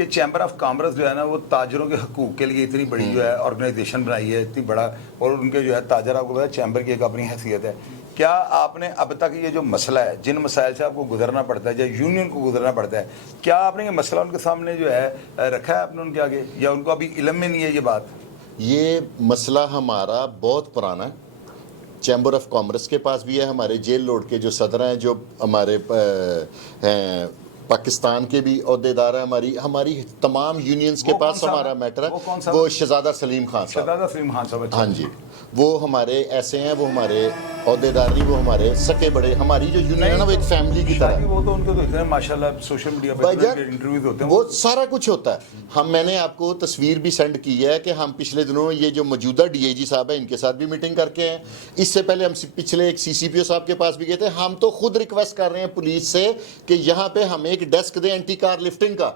کہ chamber of commerce جو ہے نا وہ تاجروں کے حقوق کے لیے اتنی بڑی جو ہے آرگنائزیشن بنائی ہے, اتنی بڑا, اور ان کے جو ہے تاجر, آپ کو پتا ہے چیمبر کی ایک اپنی حیثیت ہے. کیا آپ نے اب تک یہ جو مسئلہ ہے, جن مسائل سے آپ کو گزرنا پڑتا ہے یا یونین کو گزرنا پڑتا ہے, کیا آپ نے یہ مسئلہ ان کے سامنے جو ہے رکھا ہے آپ نے ان کے آگے, یا ان کو ابھی علم میں نہیں ہے یہ بات؟ یہ مسئلہ ہمارا بہت پرانا ہے, چیمبر آف کامرس کے پاس بھی ہے, ہمارے جیل لوڈ کے جو صدر ہیں, جو ہمارے ہیں پاکستان کے بھی عہدیدار ہیں, ہماری تمام یونینز کے پاس ہمارا میٹر ہے. وہ شہزادہ سلیم خان صاحب. شہزادہ سلیم خان صاحب, ہاں جی, وہ ہمارے ایسے ہیں, وہ ہمارے عہدیدار نہیں, وہ ہمارے سکے بڑے, ہماری جو یونین ہے نا وہ ایک فیملی کی طرح ہے. وہ تو ان کے تو اتنے ماشاءاللہ سوشل میڈیا پہ انٹرویوز ہوتے ہیں, وہ سارا کچھ ہوتا ہے. میں نے آپ کو تصویر بھی سینڈ کی ہے کہ ہم پچھلے دنوں یہ جو موجودہ ڈی اے جی صاحب ہیں ان کے ساتھ بھی میٹنگ کر کے ہیں. اس سے پہلے ہم پچھلے ایک سی سی پی او صاحب کے پاس بھی گئے تھے. ہم تو خود ریکویسٹ کر رہے ہیں پولیس سے کہ یہاں پہ ہمیں ایک ڈیسک دیں اینٹی کار لفٹنگ کا.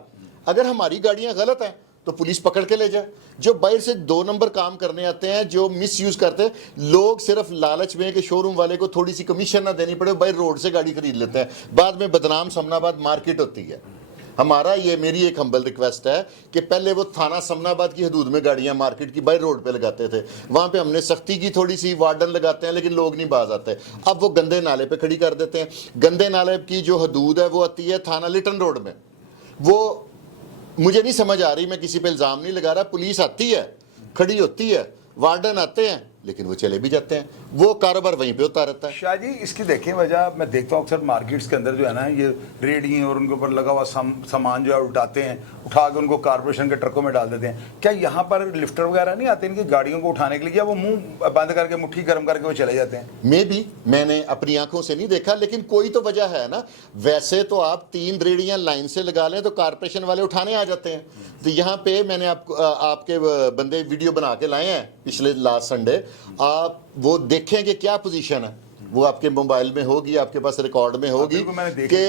اگر ہماری گاڑیاں غلط ہیں تو پولیس پکڑ کے لے جائے. جو باہر سے 2 نمبر کام کرنے آتے ہیں, جو مس یوز کرتے ہیں لوگ, صرف لالچ میں کہ شو روم والے کو تھوڑی سی کمیشن نہ دینی پڑے, باہر روڈ سے گاڑی خرید لیتے ہیں, بعد میں بدنام سمناباد مارکیٹ ہوتی ہے. ہمارا یہ, میری ایک ہمبل ریکویسٹ ہے کہ پہلے وہ تھانہ سمناباد کی حدود میں گاڑیاں مارکیٹ کی باہر روڈ پہ لگاتے تھے, وہاں پہ ہم نے سختی کی تھوڑی سی, وارڈن لگاتے ہیں لیکن لوگ نہیں باز آتے. اب وہ گندے نالے پہ کھڑی کر دیتے ہیں. گندے نالے کی جو حدود ہے وہ آتی ہے تھانہ لٹن روڈ میں. وہ مجھے نہیں سمجھ آ رہی, میں کسی پہ الزام نہیں لگا رہا, پولیس آتی ہے, کھڑی ہوتی ہے, وارڈن آتے ہیں, لیکن وہ چلے بھی جاتے ہیں. وہ کاروبار وہیں پہ ہوتا رہتا ہے. شاہ جی اس کی دیکھیں وجہ, میں دیکھتا ہوں اکثر مارکیٹس کے اندر جو ہے نا یہ ریڑھی اور ان کے اوپر لگا ہوا سامان جو ہے اٹھاتے ہیں, اٹھا کے ان کو کارپوریشن کے ٹرکوں میں ڈال دیتے ہیں. کیا یہاں پر لفٹر وغیرہ نہیں آتے ان کی گاڑیوں کو اٹھانے کے لیے, یا وہ منہ بند کر کے مٹھی گرم کر کے وہ چلے جاتے ہیں؟ میں نے اپنی آنکھوں سے نہیں دیکھا, لیکن کوئی تو وجہ ہے نا. ویسے تو آپ 3 ریڑیاں لائن سے لگا لیں تو کارپوریشن والے اٹھانے آ جاتے ہیں. تو یہاں پہ میں نے آپ کے بندے ویڈیو بنا کے لائے ہیں پچھلے لاسٹ سنڈے, آپ وہ دیکھیں کہ کیا پوزیشن ہے. وہ آپ کے موبائل میں ہوگی, آپ کے پاس ریکارڈ میں ہوگی کہ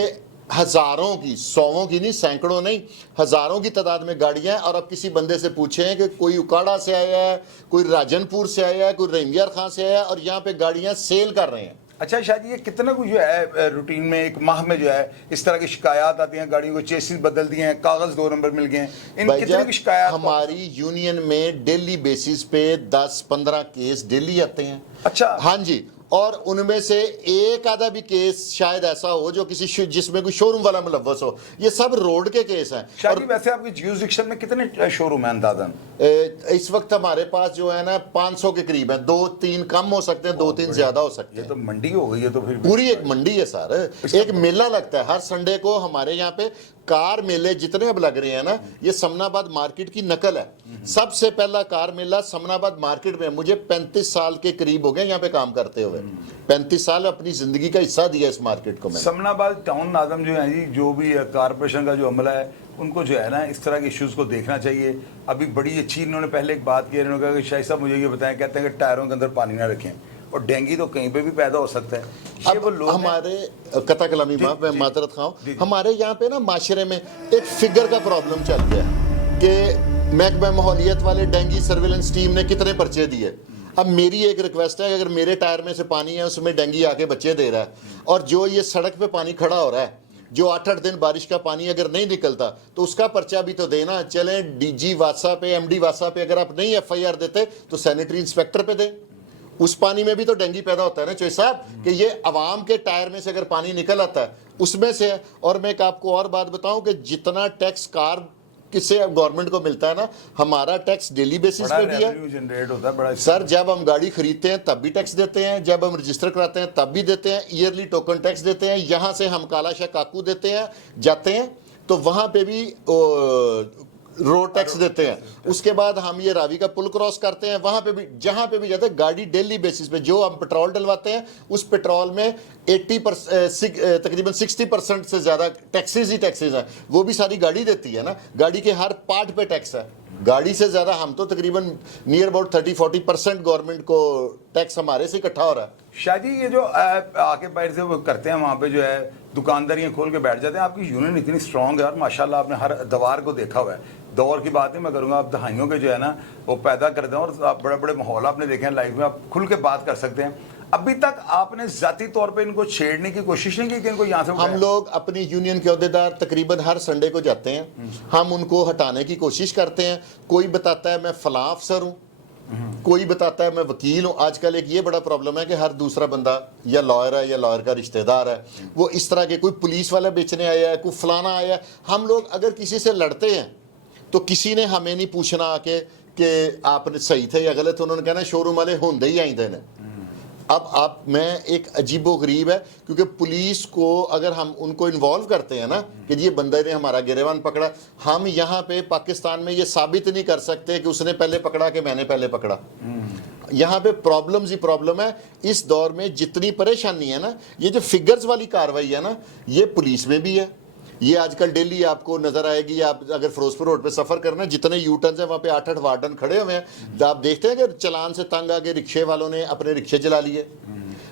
ہزاروں کی, 100 کی نہیں, سینکڑوں نہیں, ہزاروں کی تعداد میں گاڑیاں ہیں. اور آپ کسی بندے سے پوچھیں کہ کوئی اکاڑا سے آیا ہے, کوئی راجن پور سے آیا ہے, کوئی رحیم خان سے آیا ہے, اور یہاں پہ گاڑیاں سیل کر رہے ہیں. اچھا شاہ جی, یہ کتنا کچھ جو ہے روٹین میں ایک ماہ میں جو ہے اس طرح کی شکایات آتی ہیں, گاڑیوں کو چیسز بدل دیے ہیں, کاغذ 2 نمبر مل گئے ہیں, ان کتنے کی شکایات؟ ہماری یونین میں ڈیلی بیسس پہ 10-15 کیس ڈیلی آتے ہیں. اچھا, ہاں جی, اور ان میں سے ایک آدھا بھی کیس شاید ایسا ہو جو کسی جس میں کوئی شو روم والا ملوث ہو. یہ سب روڈ کے کیس ہیں. شاہ جی ویسے آپ کی جیوزڈکشن میں کتنے شو روم ہیں اندازاً؟ اس وقت ہمارے پاس جو ہے نا 500 کے قریب ہیں. 2-3 کم ہو سکتے ہیں, 2-3 زیادہ ہو سکتے ہیں. یہ تو منڈی ہو گئی ہے, تو پھر پوری ایک منڈی ہے سر. ایک میلہ لگتا ہے ہر سنڈے کو ہمارے یہاں پہ. کار میلے جتنے اب لگ رہے ہیں نا, یہ سمناباد مارکیٹ کی نقل ہے. سب سے پہلا کار میلہ سمناباد مارکیٹ میں. مجھے 35 سال کے قریب ہو گئے یہاں پہ کام کرتے ہوئے. 35 سال اپنی زندگی کا حصہ دیا اس مارکیٹ کو میں. سمناباد ٹاؤن ناظم جو ہیں جی, جو بھی کارپوریشن کا جو عملہ ہے, ان کو جو ہے نا اس طرح کے ایشوز کو دیکھنا چاہیے. ابھی بڑی اچھی انہوں نے پہلے ایک بات کی, انہوں نے کہا کہ شاہد صاحب مجھے یہ بتائیں, کہتے ہیں کہ ٹائروں کے اندر پانی نہ رکھیں, اور ڈینگی تو کہیں پہ بھی پیدا ہو سکتا ہے. اب ہمارے قطع کلامی معاف, میں معذرت خواہوں, ہمارے یہاں پہ نا معاشرے میں ایک فگر کا پرابلم چل گیا کہ محکمہ ماحولیات والے ڈینگی سرویلنس ٹیم نے کتنے پرچے دیے. اب میری ایک ریکویسٹ ہے کہ اگر میرے ٹائر میں سے پانی ہے اس میں ڈینگی آ کے بچے دے رہا ہے, اور جو یہ سڑک پہ پانی کھڑا ہو رہا ہے, جو 8-8 دن بارش کا پانی اگر نہیں نکلتا تو اس کا پرچہ بھی تو دینا. چلیں ڈی جی واسا پہ, ایم ڈی واسا پہ اگر آپ نہیں ایف آئی آر دیتے تو سینیٹری انسپیکٹر پہ دیں. اس پانی میں بھی تو ڈینگی پیدا ہوتا ہے نا چوہے صاحب, کہ یہ عوام کے ٹائر میں سے اگر پانی نکل آتا ہے اس میں سے. اور میں ایک آپ کو اور بات بتاؤں کہ جتنا ٹیکس کار کس سے گورنمنٹ کو ملتا ہے نا, ہمارا ٹیکس ڈیلی بیسس پہ بھی ہے سر. جب ہم گاڑی خریدتے ہیں تب بھی ٹیکس دیتے ہیں, جب ہم رجسٹر کراتے ہیں تب بھی دیتے ہیں, ایئرلی ٹوکن ٹیکس دیتے ہیں. یہاں سے ہم کالا شاہ کاکو دیتے ہیں, جاتے ہیں تو وہاں پہ بھی روڈ ٹیکس دیتے ہیں. اس کے بعد ہم یہ راوی کا پل کراس کرتے ہیں, وہاں پہ بھی جہاں پہ بھی جاتے ہیں گاڑی ڈیلی بیسس پہ. جو ہم پیٹرول ڈلواتے ہیں اس پیٹرول میں 80% تقریباً 60% سے زیادہ ٹیکسیز ہی ٹیکسیز ہیں. وہ بھی ساری گاڑی دیتی ہے نا, گاڑی کے ہر پارٹ پہ ٹیکس ہے. گاڑی سے زیادہ ہم تو تقریباً نیئر اباؤٹ 30-40% گورنمنٹ کو ٹیکس ہمارے سے اکٹھا ہو رہا ہے. شاہ جی یہ جو آ کے باہر سے وہ کرتے ہیں, وہاں پہ جو ہے دکانداریاں کھول کے بیٹھ جاتے ہیں. آپ کی یونین اتنی اسٹرانگ ہے, اور ماشاءاللہ آپ نے ہر دوار کو دیکھا ہوا ہے. دور کی بات نہیں میں کروں گا, آپ دہائیوں کے جو ہے نا وہ پیدا کرتے ہیں, اور آپ بڑے بڑے ماحول آپ نے دیکھے ہیں لائف میں, آپ کھل کے بات کر سکتے ہیں. ابھی تک آپ نے ذاتی طور پہ ان کو چھیڑنے کی کوشش نہیں کی کہ ان کو یہاں سے ہم لوگ اپنی یونین کے عہدیدار تقریباً ہر سنڈے کو جاتے ہیں, ہم ان کو ہٹانے کی کوشش کرتے ہیں. کوئی بتاتا ہے میں فلاں افسر ہوں, کوئی بتاتا ہے میں وکیل ہوں. آج کل ایک یہ بڑا پرابلم ہے کہ ہر دوسرا بندہ یا لائر ہے یا لائر کا رشتہ دار ہے, وہ اس طرح کے, کوئی پولیس والا بیچنے آیا ہے, کوئی فلانا آیا ہے. ہم لوگ اگر کسی سے لڑتے ہیں تو کسی نے ہمیں نہیں پوچھنا آ کے کہ آپ نے صحیح تھے یا غلط. انہوں نے کہنا شو روم والے ہوندے ہی آئندے نے. اب آپ میں ایک عجیب و غریب ہے, کیونکہ پولیس کو اگر ہم ان کو انوالو کرتے ہیں نا کہ یہ بندے نے ہمارا گریبان پکڑا, ہم یہاں پہ پاکستان میں یہ ثابت نہیں کر سکتے کہ اس نے پہلے پکڑا کہ میں نے پہلے پکڑا. یہاں پہ پرابلمز ہی پرابلم ہے. اس دور میں جتنی پریشانی ہے نا, یہ جو فگرز والی کاروائی ہے نا, یہ پولیس میں بھی ہے. یہ آج کل ڈیلی آپ کو نظر آئے گی. آپ اگر فیروزپور روڈ پہ سفر کرنا, جتنے یو ٹرنز ہیں وہاں پہ 8-8 وارڈن کھڑے ہوئے ہیں. آپ دیکھتے ہیں کہ چلان سے تنگ آ کے رکشے والوں نے اپنے رکشے چلا لیے,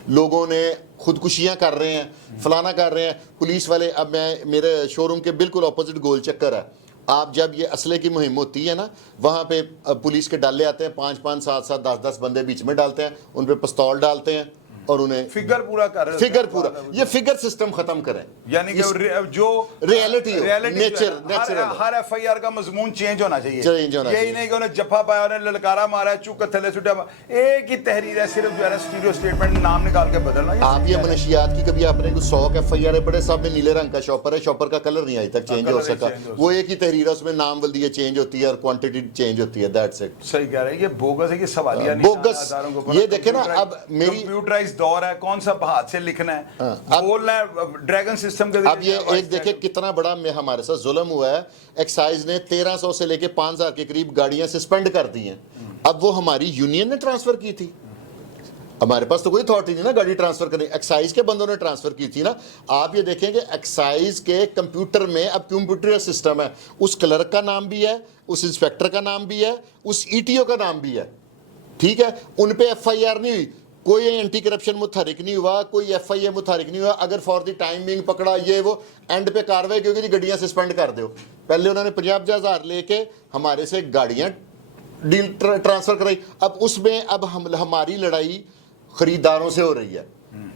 لوگوں نے خودکشیاں کر رہے ہیں, فلانا کر رہے ہیں. پولیس والے, اب میں میرے شو روم کے بالکل اپوزٹ گول چکر ہے, آپ جب یہ اسلحے کی مہم ہوتی ہے نا, وہاں پہ پولیس کے ڈالے آتے ہیں, 5-5 7-7 10-10 بندے بیچ میں ڈالتے ہیں, ان پہ پستول ڈالتے ہیں اور انہیں فگر پورا کر رہے فگر پورا. یہ فگر سسٹم ختم کریں, یعنی کہ جو ریئلٹی نیچر ہر ایف آئی آر کا مضمون چینج ہونا چاہیے. یہی نہیں کہ انہیں جفا پایا, انہیں للکارا مارا, چوکا تھلے سٹیا, ایک ہی تحریر ہے صرف جو ہے نا اسٹیریو اسٹیٹمنٹ نام نکال کے بدلنا. آپ یہ منشیات کی کبھی آپ نے 100 ایف آئی آر بڑے صاحب میں نیلے رنگ کا شاپر ہے, شاپر کا کلر نہیں آئی تک چینج ہو سکا. وہ ایک ہی تحریر ہے, اس میں نام بلدیہ چینج ہوتی ہے اور کوانٹٹی چینج ہوتی ہے. That's it. صحیح کہہ رہے ہیں. یہ بوگس ہے, یہ سوالیہ بوگس. یہ دیکھیں نا, اب میری کمپیوٹرائز دور ہے, کون سا ہاتھ سے لکھنا ہے, بولنا ہے ڈریگن سسٹم کے. اب یہ ایک دیکھیں کتنا بڑا ہمارے ساتھ ظلم ہوا ہے. ایکسائز نے 1300 سے لے کے 5000 کے قریب گاڑیاں سسپینڈ کر دی ہیں. اب وہ ہماری یونین نے ٹرانسفر کی تھی, ہمارے پاس تو کوئی اتھارٹی نہیں نا گاڑی ٹرانسفر کرنے, ایکسائز کے بندوں نے ٹرانسفر کی تھی نا. آپ یہ دیکھیں کہ ایکسائز کے کمپیوٹر میں اب کمپیوٹر سسٹم ہے, اس کلرک کا نام بھی ہے, اس انسپیکٹر کا نام بھی ہے, اس ای ٹی او کا نام بھی ہے. ٹھیک ہے, ان پہ ایف آئی آر نہیں ہوئی, کوئی اینٹی کرپشن متحرک نہیں ہوا, کوئی ایف آئی اے متحرک نہیں ہوا. اگر فار دی ٹائمنگ پکڑا یہ وہ, اینڈ پہ کاروائی کی ہوگی, گڈیاں سسپینڈ کر دو. پہلے انہوں نے 50,000 لے کے ہمارے سے گاڑیاں ڈیل ٹرانسفر کرائی. اب اس میں اب ہماری لڑائی خریداروں سے ہو رہی ہے.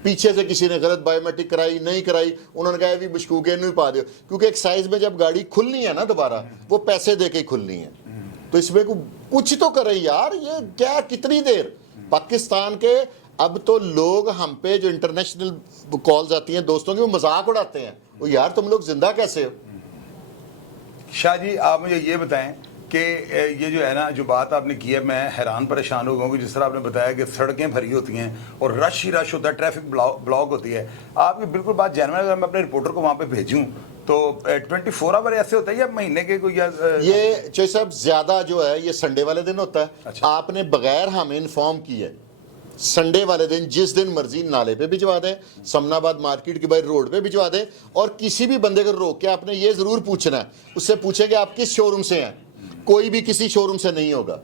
پیچھے سے کسی نے غلط بایو میٹرک کرائی, نہیں کرائی, انہوں نے کہا بھی مشکوک ہے نہیں پا دو, کیونکہ ایک سائز میں جب گاڑی کھلنی ہے نا دوبارہ, وہ پیسے دے کے کھلنی ہے. تو اس میں کچھ تو کرے یار, یہ کیا کتنی دیر. پاکستان کے اب تو لوگ ہم پہ جو انٹرنیشنل کالز آتی ہیں دوستوں کی, وہ مذاق اڑاتے ہیں, وہ یار تم لوگ زندہ کیسے ہو. شاہ جی آپ مجھے یہ بتائیں کہ یہ جو ہے نا, جو بات آپ نے کی ہے, میں حیران پریشان ہو گیا ہوں کہ جس طرح آپ نے بتایا کہ سڑکیں بھری ہوتی ہیں اور رش ہی رش ہوتا ہے, ٹریفک بلاک ہوتی ہے. آپ کی بالکل بات جینوئن ہے. اگر میں اپنے رپورٹر کو وہاں پہ بھیجوں تو 24 آور ایسے ہوتا ہے یا مہینے کے کوئی, یہ چوہے صاحب زیادہ جو ہے یہ سنڈے والے دن ہوتا ہے. آپ نے بغیر ہمیں انفارم کی ہے, سنڈے والے دن جس دن مرضی نالے پہ بھجوا دیں, سمنا آباد مارکیٹ کے باہر روڈ پہ بھجوا دیں, اور کسی بھی بندے کو روک کے آپ نے یہ ضرور پوچھنا ہے, اس سے پوچھیں کہ آپ کس شو روم سے ہیں. کوئی بھی کسی شو روم سے نہیں ہوگا.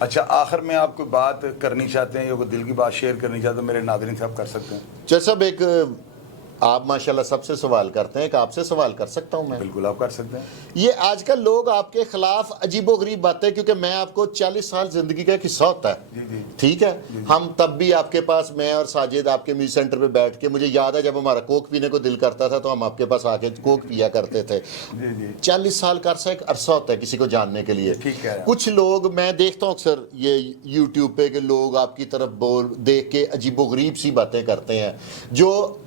اچھا, آخر میں آپ کوئی بات کرنی چاہتے ہیں یا کوئی دل کی بات شیئر کرنی چاہتے ہیں, میرے ناظرین سے آپ کر سکتے ہیں. چل صاحب, ایک آپ ماشاءاللہ سب سے سوال کرتے ہیں, کہ آپ سے سوال کر سکتا ہوں میں؟ بالکل آپ کر سکتے ہیں. یہ آج کل لوگ آپ کے خلاف عجیب و غریب باتیں, کیونکہ میں آپ کو 40 سال زندگی کا ایک حصہ ہوتا ہے. ٹھیک ہے, ہم تب بھی آپ کے پاس, میں اور ساجد آپ کے میوزک سینٹر پہ بیٹھ کے, مجھے یاد ہے جب ہمارا کوک پینے کو دل کرتا تھا تو ہم آپ کے پاس آ کے کوک پیا کرتے تھے. 40 سال کا عرصہ ایک عرصہ ہوتا ہے کسی کو جاننے کے لیے. کچھ لوگ میں دیکھتا ہوں اکثر یہ یوٹیوب پہ کہ لوگ آپ کی طرف دیکھ کے عجیب و غریب سی باتیں کرتے ہیں, جو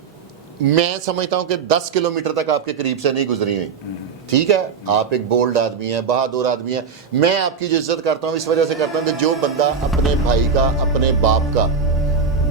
میں سمجھتا ہوں کہ 10 کلومیٹر تک آپ کے قریب سے نہیں گزری ہوئی. ٹھیک ہے, آپ ایک بولڈ آدمی ہیں, بہادر آدمی ہیں, میں آپ کی جو عزت کرتا ہوں اس وجہ سے کرتا ہوں کہ جو بندہ اپنے بھائی کا, اپنے باپ کا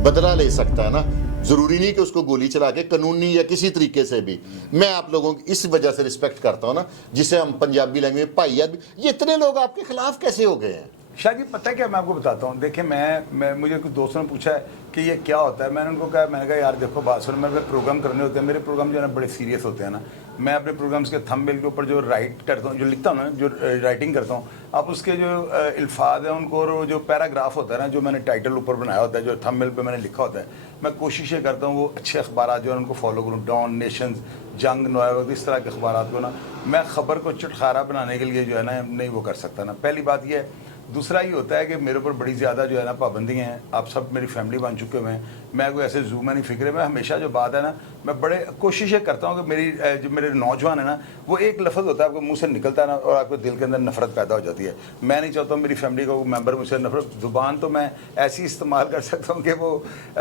بدلہ لے سکتا ہے نا, ضروری نہیں کہ اس کو گولی چلا کے, قانونی یا کسی طریقے سے بھی, میں آپ لوگوں کی اس وجہ سے رسپیکٹ کرتا ہوں نا, جسے ہم پنجابی لینگویج میں بھائی آدمی. یہ اتنے لوگ آپ کے خلاف کیسے ہو گئے ہیں؟ شاہ جی پتہ ہے کیا, میں آپ کو بتاتا ہوں. دیکھیں میں مجھے کچھ دوستوں نے پوچھا ہے کہ یہ کیا ہوتا ہے. میں نے ان کو کہا, میں نے کہا یار دیکھو بات سن, میرے پروگرام کرنے ہوتے ہیں, میرے پروگرام جو ہے نا بڑے سیریس ہوتے ہیں نا. میں اپنے پروگرامس کے تھمبنیل کے اوپر جو رائٹ کرتا ہوں, جو لکھتا ہوں نا, جو رائٹنگ کرتا ہوں, آپ اس کے جو الفاظ ہیں ان کو, اور جو پیراگراف ہوتا ہے نا, جو میں نے ٹائٹل اوپر بنایا ہوتا ہے, جو تھمبنیل پہ میں نے لکھا ہوتا ہے, میں کوشش یہ کرتا ہوں وہ اچھے اخبارات جو ہیں ان کو فالو کروں. ڈان, نیشنز, جنگ, نوائے وقت, اس طرح کے اخبارات کو نا, میں خبر کو چٹخارا بنانے کے لیے جو ہے نا نہیں وہ کر سکتا نا. پہلی بات یہ ہے, دوسرا یہ ہوتا ہے کہ میرے اوپر بڑی زیادہ جو ہے نا پابندیاں ہیں. آپ سب میری فیملی بن چکے ہوئے ہیں. میں کوئی ایسے زو میں نہیں فکر ہے. میں ہمیشہ جو بات ہے نا, میں بڑے کوششیں کرتا ہوں کہ میری جو میرے نوجوان ہیں نا, وہ ایک لفظ ہوتا ہے آپ کو منہ سے نکلتا ہے نا اور آپ کو دل کے اندر نفرت پیدا ہو جاتی ہے. میں نہیں چاہتا ہوں میری فیملی کا کوئی ممبر مجھ سے نفرت. زبان تو میں ایسی استعمال کر سکتا ہوں کہ وہ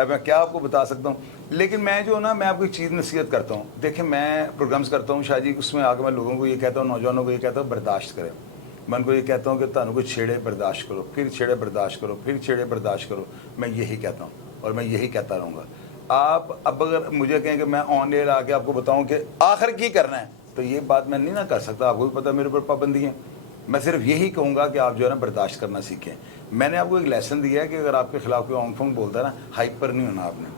میں کیا آپ کو بتا سکتا ہوں. لیکن میں جو نا, میں آپ کو ایک چیز نصیحت کرتا ہوں. دیکھیں میں پروگرامس کرتا ہوں شاہ جی, اس میں آ کے میں لوگوں کو یہ کہتا ہوں, نوجوانوں کو یہ کہتا ہوں برداشت کریں. میں ان کو یہ کہتا ہوں کہ تانوں کو چھیڑے برداشت کرو, پھر چھیڑے برداشت کرو, پھر چھیڑے برداشت کرو. میں یہی کہتا ہوں اور میں یہی کہتا رہوں گا. آپ اب اگر مجھے کہیں کہ میں آن ایئر آ کے آپ کو بتاؤں کہ آخر کی کرنا ہے, تو یہ بات میں نہیں نہ کر سکتا. آپ کو بھی پتہ میرے اوپر پابندی ہیں. میں صرف یہی کہوں گا کہ آپ جو ہے نا برداشت کرنا سیکھیں. میں نے آپ کو ایک لیسن دیا ہے کہ اگر آپ کے خلاف کوئی اونگ فونگ بولتا ہے نا, ہائپر نہیں ہونا آپ نے.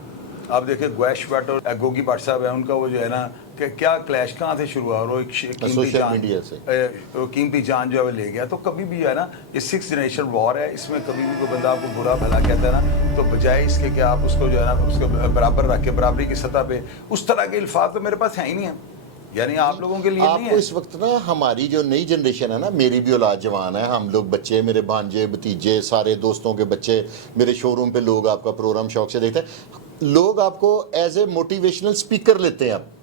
آپ دیکھیں گویش بٹ اور گوگی بٹ صاحب ہیں, ان کا وہ جو ہے نا کہ کیا کلیش کہاں سے شروع ہوا, اور وہ قیمتی جان جو ہے وہ لے گیا. تو کبھی بھی جو ہے نا, یہ 6th جنریشن وار ہے, اس میں کبھی بھی کوئی بندہ آپ کو برا بھلا کہتا ہے نا, تو بجائے اس کے کہ آپ اس کو جو ہے نا اس کو برابر رکھ کے برابری کی سطح پہ, اس طرح کے الفاظ تو میرے پاس ہیں ہی نہیں ہیں. یعنی آپ لوگوں کے لیے آپ نہیں کو ہے. اس وقت نا ہماری جو نئی جنریشن ہے نا, میری بھی اولاد جوان ہے, ہم لوگ بچے, میرے بھانجے بھتیجے, سارے دوستوں کے بچے, میرے شو روم پہ لوگ آپ کا پروگرام شوق سے دیکھتے ہیں. لوگ آپ کو ایز اے موٹیویشنل اسپیکر لیتے ہیں. آپ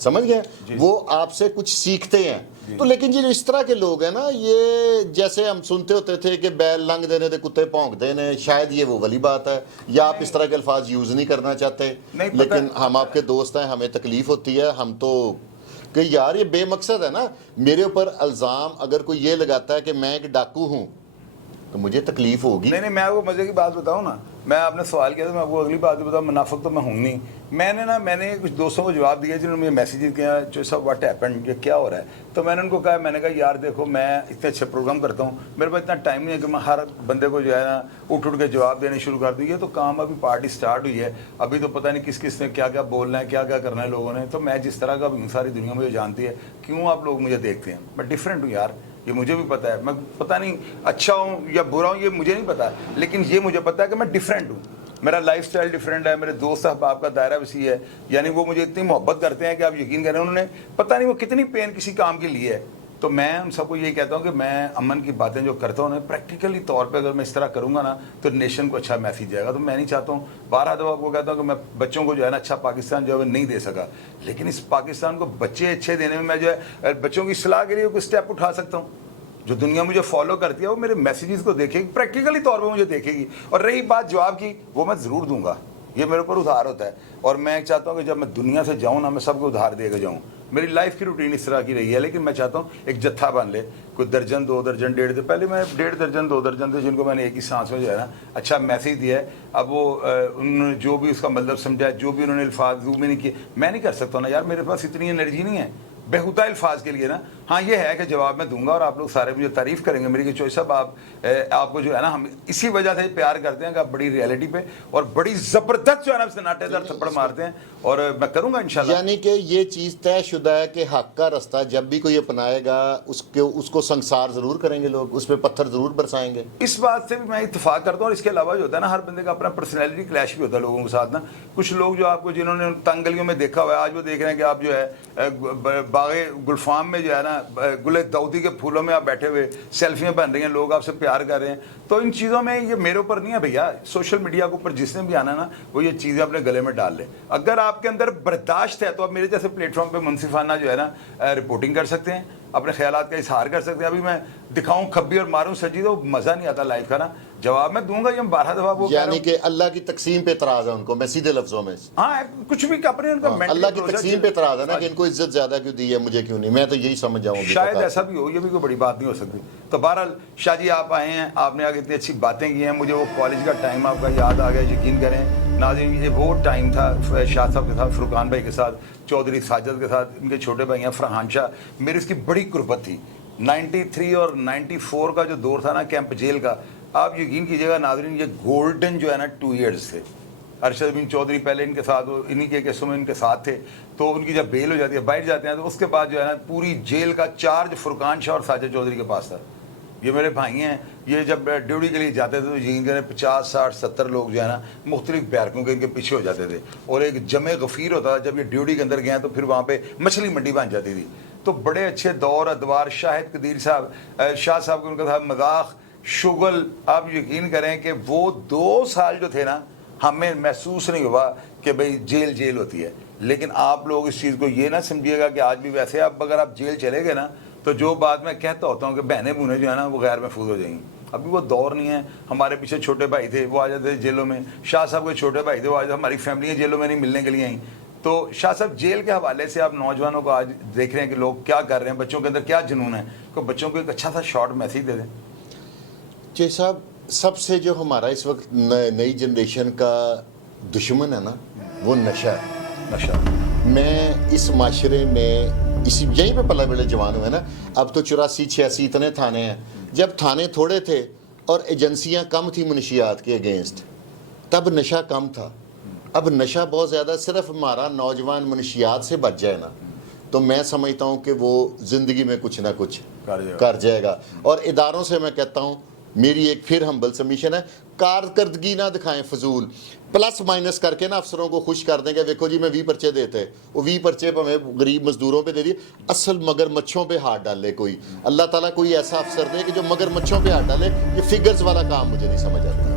سمجھ گئے, وہ آپ سے کچھ سیکھتے ہیں. تو لیکن یہ جو اس طرح کے لوگ ہیں نا, یہ جیسے ہم سنتے ہوتے تھے کہ بیل لنگ دینے دے کتے پونک دینے, شاید یہ وہ والی بات ہے, یا آپ اس طرح کے الفاظ یوز نہیں کرنا چاہتے. لیکن ہم آپ کے دوست ہیں, ہمیں تکلیف ہوتی ہے. ہم تو کہ یار یہ بے مقصد ہے نا. میرے اوپر الزام اگر کوئی یہ لگاتا ہے کہ میں ایک ڈاکو ہوں تو مجھے تکلیف ہوگی. نہیں میں آپ کو مزے کی بات بتاؤں نا, میں آپ نے سوال کیا تھا, میں آپ کو اگلی بات بھی بتاؤں. منافق تو میں ہوں نہیں. میں نے کچھ دوستوں کو جواب دیا جنہوں نے مجھے میسیجز کیا, جو سب واٹ ہیپنڈ, یہ کیا ہو رہا ہے. تو میں نے ان کو کہا, میں نے کہا یار دیکھو, میں اتنے اچھے پروگرام کرتا ہوں, میرے پاس اتنا ٹائم نہیں ہے کہ میں ہر بندے کو جو ہے نا اٹھ کے جواب دینے شروع کر دوں. یہ تو کام ابھی پارٹی سٹارٹ ہوئی ہے, ابھی تو پتہ نہیں کس نے کیا کیا بولنا ہے, کیا کیا کرنا ہے لوگوں نے. تو میں جس طرح کا بھی, ساری دنیا مجھے جانتی ہے, کیوں آپ لوگ مجھے دیکھتے ہیں. میں ڈفرینٹ ہوں یار, یہ مجھے بھی پتہ ہے. میں پتہ نہیں اچھا ہوں یا برا ہوں, یہ مجھے نہیں پتہ, لیکن یہ مجھے پتہ ہے کہ میں ڈفرینٹ ہوں. میرا لائف سٹائل ڈفرینٹ ہے, میرے دوست احباب کا دائرہ وسیع ہے. یعنی وہ مجھے اتنی محبت کرتے ہیں کہ آپ یقین کریں, انہوں نے پتہ نہیں وہ کتنی پین کسی کام کے لیے ہے. تو میں ان سب کو یہی کہتا ہوں کہ میں امن کی باتیں جو کرتا ہوں نا, پریکٹیکلی طور پہ اگر میں اس طرح کروں گا نا تو نیشن کو اچھا میسیج جائے گا. تو میں نہیں چاہتا ہوں, 12 دفعہ آپ کو کہتا ہوں کہ میں بچوں کو جو ہے نا اچھا پاکستان جو ہے نہیں دے سکا, لیکن اس پاکستان کو بچے اچھے دینے میں میں جو ہے بچوں کی اصلاح کے لیے کوئی اسٹیپ اٹھا سکتا ہوں. جو دنیا مجھے فالو کرتی ہے وہ میرے میسیجز کو دیکھے گی, پریکٹیکلی طور پہ مجھے دیکھے گی. اور رہی بات جواب کی, وہ میں ضرور دوں گا, یہ میرے اوپر ادھار ہوتا ہے. اور میں چاہتا ہوں کہ جب میں دنیا سے جاؤں نا, میں سب کو ادھار دے کے جاؤں. میری لائف کی روٹین اس طرح کی رہی ہے, لیکن میں چاہتا ہوں ایک جتھا بن لے, کوئی درجن 2 درجن 1.5. پہلے میں 1.5 درجن 2 درجن تھے جن کو میں نے ایک ہی سانس میں جو ہے نا اچھا میسیج دیا ہے. اب وہ انہوں نے جو بھی اس کا مطلب سمجھا, جو بھی انہوں نے الفاظ زوم میں نہیں کیے, میں نہیں کر سکتا نا یار, میرے پاس اتنی انرجی نہیں ہے بےہودہ الفاظ کے لیے نا. ہاں یہ ہے کہ جواب میں دوں گا اور آپ لوگ سارے مجھے تعریف کریں گے میری کہ چوئی صاحب آپ کو جو ہے نا, ہم اسی وجہ سے پیار کرتے ہیں کہ آپ بڑی ریئلٹی پہ اور بڑی زبردست جو ہے نا سناٹے دار تھپڑ مارتے ہیں, اور میں کروں گا انشاءاللہ. یعنی کہ یہ چیز طے شدہ ہے کہ حق کا رستہ جب بھی کوئی اپنائے گا اس کو سنسار ضرور کریں گے لوگ, اس پہ پتھر ضرور برسائیں گے. اس بات سے بھی میں اتفاق کرتا ہوں. اور اس کے علاوہ جو ہوتا ہے نا, ہر بندے کا اپنا پرسنالٹی کلیش بھی ہوتا ہے لوگوں کے ساتھ نا. کچھ لوگ جو آپ کو جنہوں نے تنگ گلیوں میں دیکھا ہوا ہے, آج وہ دیکھ رہے ہیں کہ آپ جو ہے باغ گلفام میں جو ہے نا گل داؤدی کے پھولوں میں آپ بیٹھے ہوئے سیلفیاں بن رہی ہیں, لوگ آپ سے پیار کر رہے ہیں. تو ان چیزوں میں یہ میرے اوپر نہیں ہے بھیا. سوشل میڈیا کے اوپر جس نے بھی آنا نا, وہ یہ چیزیں اپنے گلے میں ڈال لے. اگر آپ کے اندر برداشت ہے تو آپ میرے جیسے پلیٹ فارم پہ منصفانہ جو ہے نا رپورٹنگ کر سکتے ہیں, اپنے خیالات کا اظہار کر سکتے ہیں. ابھی میں دکھاؤں کھبی اور ماروں سجی تو مزہ نہیں آتا لائف کا نا. جواب میں دوں گا, یہ 12 دفعہ وہ یعنی کہ اللہ کی تقسیم پہ اعتراض ہے ان کو, میں سیدھے لفظوں میں. ہاں کچھ بھی اپنے ان کا اللہ کی تقسیم پہ اعتراض ہے نا کہ ان کو عزت زیادہ کیوں دی ہے, مجھے کیوں نہیں. میں تو یہی سمجھ جاؤں. شاید ایسا بھی ہو, یہ بھی کوئی بڑی بات نہیں ہو سکتی. تو بہرحال شاہ جی آپ آئے ہیں, آپ نے آگے اتنی اچھی باتیں کی ہیں, مجھے وہ کالج کا ٹائم آپ کا یاد آ گیا. یقین کریں ناظرین, یہ وہ ٹائم تھا شاہ صاحب کے ساتھ, فرقان بھائی کے ساتھ, چودھری ساجد کے ساتھ, ان کے چھوٹے بھائی ہیں فرحان شاہ. میری اس کی بڑی قربت تھی. 93 اور 94 کا جو دور تھا نا کیمپ جیل کا, آپ یقین کیجیے گا ناظرین, یہ گولڈن جو ہے نا 2 ایئرز تھے. ارشد بن چودھری پہلے ان کے ساتھ, انہی کے کیسوں میں ان کے ساتھ تھے. تو ان کی جب بیل ہو جاتی ہے, بیٹھ جاتے ہیں, تو اس کے بعد جو ہے نا پوری جیل کا چارج فرقان شاہ اور ساجد چودھری کے پاس تھا. یہ میرے بھائی ہیں, یہ جب ڈیوٹی کے لیے جاتے تھے تو یقین کریں 50 60 70 لوگ جو ہے نا مختلف بیرکوں کے ان کے پیچھے ہو جاتے تھے. اور ایک جمع غفیر ہوتا تھا, جب یہ ڈیوٹی کے اندر گئے تو پھر وہاں پہ مچھلی منڈی بن جاتی تھی. تو بڑے اچھے دور ادوار, شاہد قدیر صاحب, شاہ صاحب کو ان کا تھا مذاق شغل آپ یقین کریں کہ وہ 2 سال جو تھے نا ہمیں محسوس نہیں ہوا کہ بھئی جیل ہوتی ہے. لیکن آپ لوگ اس چیز کو یہ نہ سمجھیے گا کہ آج بھی ویسے اب اگر آپ جیل چلے گئے نا تو جو بات میں کہتا ہوتا ہوں کہ بہنیں بونے جو ہے نا وہ غیر محفوظ ہو جائیں گی. ابھی وہ دور نہیں ہے. ہمارے پیچھے چھوٹے بھائی تھے وہ آ جاتے تھے جیلوں میں. شاہ صاحب کے چھوٹے بھائی تھے وہ آج ہماری فیملی جیلوں میں نہیں ملنے کے لیے آئیں. تو شاہ صاحب جیل کے حوالے سے آپ نوجوانوں کو آج دیکھ رہے ہیں کہ لوگ کیا کر رہے ہیں, بچوں کے اندر کیا جنون ہے, تو بچوں کو ایک اچھا سا شارٹ میسیج دے دیں. جی صاحب, سب سے جو ہمارا اس وقت نئی جنریشن کا دشمن ہے نا وہ نشہ ہے. نشہ میں اس معاشرے میں یہیں پہ پلا بڑے جوان ہوئے نا. اب تو 84-86 اتنے تھانے ہیں. جب تھانے تھوڑے تھے اور ایجنسیاں کم تھیں منشیات کے اگینسٹ, تب نشہ کم تھا. اب نشہ بہت زیادہ. صرف ہمارا نوجوان منشیات سے بچ جائے نا تو میں سمجھتا ہوں کہ وہ زندگی میں کچھ نہ کچھ کر جائے گا. اور اداروں سے میں کہتا ہوں, میری ایک پھر ہمبل سبمیشن ہے, کارکردگی نہ دکھائیں فضول. پلس مائنس کر کے نا افسروں کو خوش کر دیں کہ دیکھو جی میں 20 پرچے دیتے, وہ 20 پرچے پہ ہمیں غریب مزدوروں پہ دے دیے. اصل مگر مچھوں پہ ہاتھ ڈالے کوئی. اللہ تعالیٰ کوئی ایسا افسر دے کہ جو مگر مچھوں پہ ہاتھ ڈالے. یہ فگرز والا کام مجھے نہیں سمجھ آتا.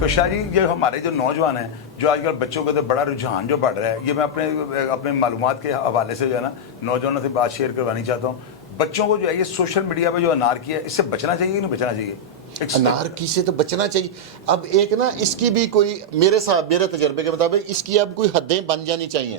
تو شاہ جی یہ ہمارے جو نوجوان ہیں جو آج کل بچوں کے اندر بڑا رجحان جو بڑھ رہا ہے, یہ میں اپنے معلومات کے حوالے سے جو ہے نا نوجوانوں سے بات شیئر کروانی چاہتا ہوں. بچوں کو جو ہے یہ سوشل میڈیا پہ جو انارکی ہے اس سے بچنا چاہیے کہ نہیں بچنا چاہیے؟ انارکی سے تو بچنا چاہیے. اب ایک نا اس کی بھی کوئی میرے تجربے کے مطابق اس کی اب کوئی حدیں بن جانی چاہیے.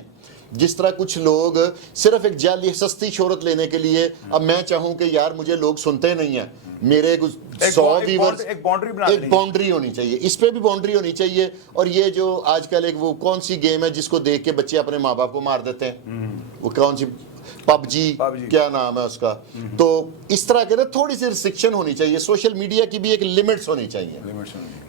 جس طرح کچھ لوگ صرف ایک جعلی سستی شہرت لینے کے لیے, اب میں چاہوں کہ یار مجھے لوگ سنتے نہیں ہیں, میرے 100 ویورز, ایک باؤنڈری ہونی چاہیے. اس پہ بھی باؤنڈری ہونی چاہیے. اور یہ جو آج کل ایک وہ کون سی گیم ہے جس کو دیکھ کے بچے اپنے ماں باپ کو مار دیتے ہیں, وہ کون سی پب جی کیا نام ہے اس کا. تو اس طرح کے نا تھوڑی سی ریسٹرکشن ہونی چاہیے. سوشل میڈیا کی بھی ایک لمٹس ہونی چاہیے.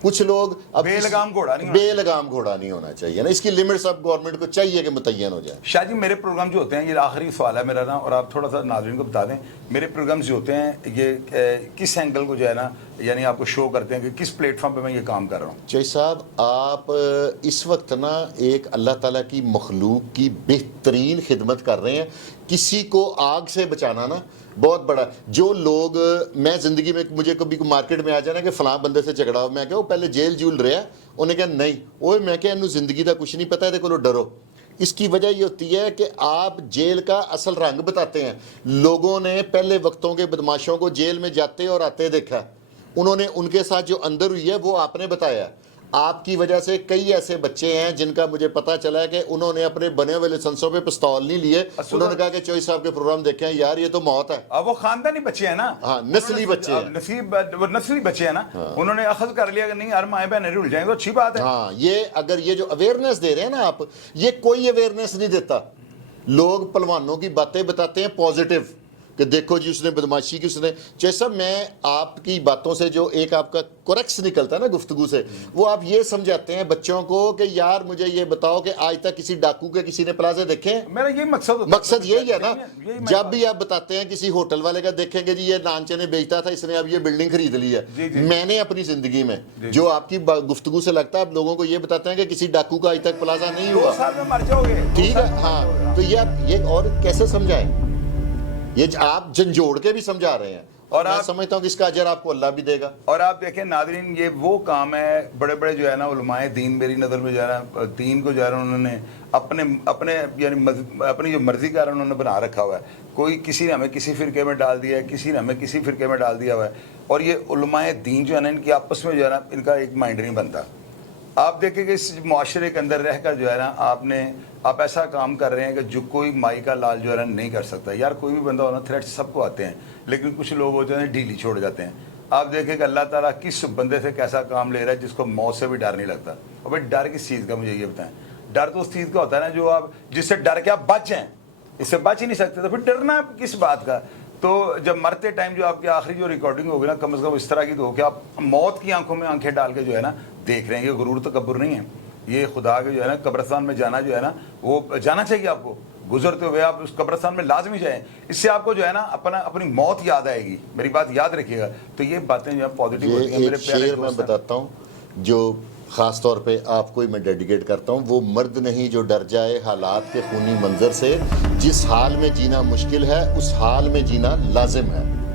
کچھ لوگ بے لگام گھوڑا نہیں ہونا چاہیے نا. اس کی لمٹس اب گورنمنٹ کو چاہیے کہ متعین ہو جائے. شاہ جی میرے پروگرام جو ہوتے ہیں, یہ آخری سوال ہے میرا نا, اور آپ تھوڑا سا ناظرین کو بتا دیں میرے پروگرامز جو ہوتے ہیں یہ کس اینگل کو جو ہے نا یعنی آپ کو شو کرتے ہیں کہ کس پلیٹ فارم پہ میں یہ کام کر رہا ہوں. چاہیے صاحب آپ اس وقت نا ایک اللہ تعالیٰ کی مخلوق کی بہترین خدمت کر رہے ہیں. کسی کو آگ سے بچانا نا بہت بڑا. جو لوگ میں زندگی میں مجھے کبھی مارکیٹ میں آ جانا کہ فلاں بندے سے جھگڑا ہو, میں کہا وہ پہلے جیل جول رہا, انہیں کہا نہیں اوے, میں کہا انہوں زندگی کا کچھ نہیں پتا ہے, دیکھو ڈرو. اس کی وجہ یہ ہوتی ہے کہ آپ جیل کا اصل رنگ بتاتے ہیں. لوگوں نے پہلے وقتوں کے بدماشوں کو جیل میں جاتے اور آتے دیکھا, انہوں نے ان کے ساتھ جو اندر ہوئی ہے وہ آپ نے بتایا. آپ کی وجہ سے کئی ایسے بچے ہیں جن کا مجھے پتا چلا ہے کہ انہوں نے اپنے بنے ہوئے لائسنسوں پہ پستول نہیں لیے, انہوں نے کہا کہ چوئی صاحب کے پروگرام دیکھیں یار یہ تو موت ہے. اب وہ خاندانی بچے ہیں نا, ہاں نسلی بچے ہیں, وہ نسلی بچے ہیں نا, انہوں نے اخذ کر لیا کہ نہیں یار مائیں بہنیں رل جائیں تو اچھی بات ہے. ہاں یہ اگر یہ جو اویئرنیس دے رہے ہیں نا آپ, یہ کوئی اویئرنیس نہیں دیتا. لوگ پلوانوں کی باتیں بتاتے ہیں پازیٹیو کہ دیکھو جی اس نے بدماشی کی, اس نے. جیسا میں آپ کی باتوں سے جو ایک آپ کا کوریکس نکلتا ہے نا گفتگو سے, وہ آپ یہ سمجھاتے ہیں بچوں کو کہ یار مجھے یہ بتاؤ کہ آج تک کسی ڈاکو کے کسی نے پلازے دیکھے ہیں. میرا یہ مقصد یہی ہے نا. جب بھی آپ بتاتے ہیں کسی ہوٹل والے کا دیکھیں گے جی یہ نان چنے بیچتا تھا, اس نے اب یہ بلڈنگ خرید لی ہے. میں نے اپنی زندگی میں جو آپ کی گفتگو سے لگتا ہے آپ لوگوں کو یہ بتاتے ہیں کہ کسی ڈاکو کا آج تک پلازا نہیں ہوا. 2 سال میں مر جاؤ گے. ٹھیک ہے, ہاں. تو یہ آپ یہ اور کیسے سمجھائیں, یہ آپ جھنجھوڑ کے بھی سمجھا رہے ہیں. اور میں سمجھتا ہوں کہ اس کا اجر آپ کو اللہ بھی دے گا. اور آپ دیکھیں ناظرین, یہ وہ کام ہے بڑے بڑے جو ہے نا علماء دین, میری نظر میں جو ہے نا دین کو جو ہے نا انہوں نے اپنے یعنی اپنی جو مرضی کا انہوں نے بنا رکھا ہوا ہے. کوئی کسی نے ہمیں کسی فرقے میں ڈال دیا ہے, کسی نے ہمیں کسی فرقے میں ڈال دیا ہوا ہے. اور یہ علماء دین جو ہے نا ان کی آپس میں جو ہے نا ان کا ایک مائنڈ نہیں بنتا. آپ دیکھیں کہ اس معاشرے کے اندر رہ کر جو ہے نا آپ ایسا کام کر رہے ہیں کہ جو کوئی مائی کا لال جو ہے نا نہیں کر سکتا. یار کوئی بھی بندہ ہونا, تھریٹ سب کو آتے ہیں, لیکن کچھ لوگ وہ جو ہے ڈھیلی چھوڑ جاتے ہیں. آپ دیکھیں کہ اللہ تعالیٰ کس بندے سے کیسا کام لے رہا ہے جس کو موت سے بھی ڈر نہیں لگتا. اور بھائی ڈر کس چیز کا, مجھے یہ بتائیں. ڈر تو اس چیز کا ہوتا ہے نا جو آپ جس سے ڈر کے آپ بچ جائیں, اس سے بچ ہی نہیں سکتے, تو پھر ڈرنا کس بات کا. تو جب مرتے ٹائم جو آپ کی آخری جو ریکارڈنگ ہوگی نا کم از کم اس طرح کی تو ہو کہ آپ موت کی آنکھوں میں آنکھیں ڈال کے جو ہے نا دیکھ رہے ہیں. یہ غرور تکبر نہیں ہے, یہ خدا کے جو ہے نا قبرستان میں جانا جو ہے نا وہ جانا چاہیے. آپ کو گزرتے ہوئے آپ اس قبرستان میں لازمی جائیں, اس سے آپ کو جو ہے نا اپنی موت یاد آئے گی. میری بات یاد رکھیے گا. تو یہ باتیں جو ہے پازیٹیو ہوتی ہیں. میرے پیارے شعر میں بتاتا ہوں جو خاص طور پہ آپ کو ہی میں ڈیڈیکیٹ کرتا ہوں. وہ مرد نہیں جو ڈر جائے حالات کے خونی منظر سے, جس حال میں جینا مشکل ہے اس حال میں جینا لازم ہے.